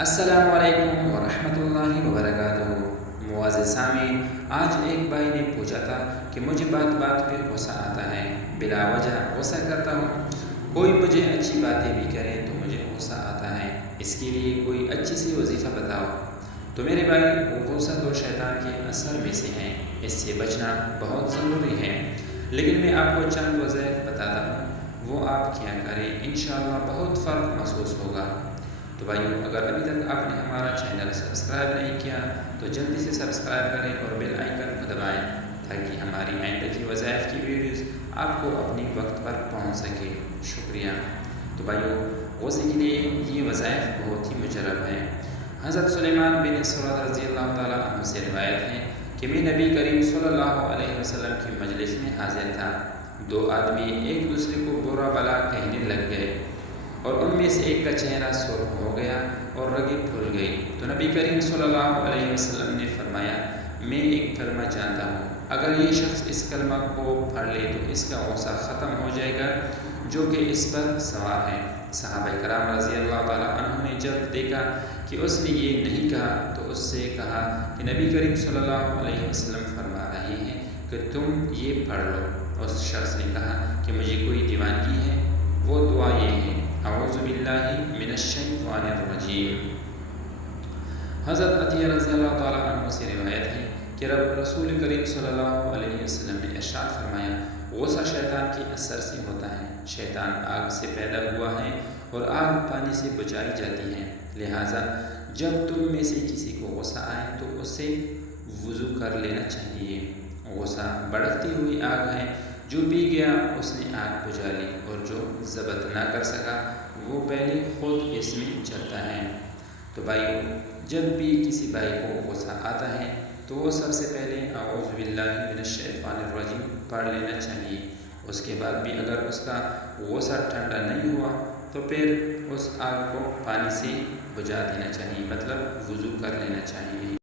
السلام علیکم ورحمۃ اللہ وبرکاتہ۔ معزز سامعین، آج ایک بھائی نے پوچھا تھا کہ مجھے بات بات پہ غصہ آتا ہے، بلا وجہ غصہ کرتا ہوں، کوئی مجھے اچھی باتیں بھی کرے تو مجھے غصہ آتا ہے، اس کے لیے کوئی اچھی سی وظیفہ بتاؤ۔ تو میرے بھائی، غصہ تو شیطان کے اثر میں سے ہے، اس سے بچنا بہت ضروری ہے، لیکن میں آپ کو چند وظائف بتاتا ہوں، وہ آپ کیا کریں، انشاءاللہ بہت فرق محسوس ہوگا۔ تو بھائیو، اگر ابھی تک آپ نے ہمارا چینل سبسکرائب نہیں کیا تو جلدی سے سبسکرائب کریں اور بیل آئیکن کو دبائیں تاکہ ہماری آئندہ کی وظائف کی ویڈیوز آپ کو اپنی وقت پر پہنچ سکے۔ شکریہ۔ تو بھائیو، غصے کے لیے یہ وظائف بہت ہی مجرب ہیں۔ حضرت سلیمان بن سرد رضی اللہ تعالیٰ عنہ سے روایت ہے کہ میں نبی کریم صلی اللہ علیہ وسلم کی مجلس میں حاضر تھا، دو آدمی ایک دوسرے کو برا بھلا کہنے لگ گئے اور ان میں سے ایک کا چہرہ سرخ ہو گیا اور رگیں پھول گئی، تو نبی کریم صلی اللہ علیہ وسلم نے فرمایا، میں ایک کلمہ جانتا ہوں، اگر یہ شخص اس کلمہ کو پڑھ لے تو اس کا غصہ ختم ہو جائے گا جو کہ اس پر سوار ہے۔ صحابہ کرام رضی اللہ تعالیٰ عنہ نے جب دیکھا کہ اس نے یہ نہیں کہا تو اس سے کہا کہ نبی کریم صلی اللہ علیہ وسلم فرما رہے ہیں کہ تم یہ پڑھ لو۔ اس شخص نے کہا کہ مجھے کوئی دیوانگی ہے، وہ دعا یہ ہے، اعوذ باللہ من الشیطان الرجیم۔ حضرت عطیہ رضی اللہ تعالیٰ عنہ سے روایت ہے کہ رسول کریم صلی اللہ علیہ وسلم نے ارشاد فرمایا، غصہ شیطان کے اثر سے ہوتا ہے، شیطان آگ سے پیدا ہوا ہے اور آگ پانی سے بجھائی جاتی ہے، لہٰذا جب تم میں سے کسی کو غصہ آئے تو اسے وضو کر لینا چاہیے۔ غصہ بڑھتی ہوئی آگ ہے، جو پی گیا اس نے آگ بجھا لی اور جو ضبط نہ کر سکا وہ پہلے خود اس میں چلتا ہے۔ تو بھائیو، جب بھی کسی بھائی کو غصہ آتا ہے تو وہ سب سے پہلے اعوذ باللہ من الشیطان الرجیم پڑھ لینا چاہیے، اس کے بعد بھی اگر اس کا غصہ ٹھنڈا نہیں ہوا تو پھر اس آگ کو پانی سے بجھا دینا چاہیے، مطلب وضو کر لینا چاہیے۔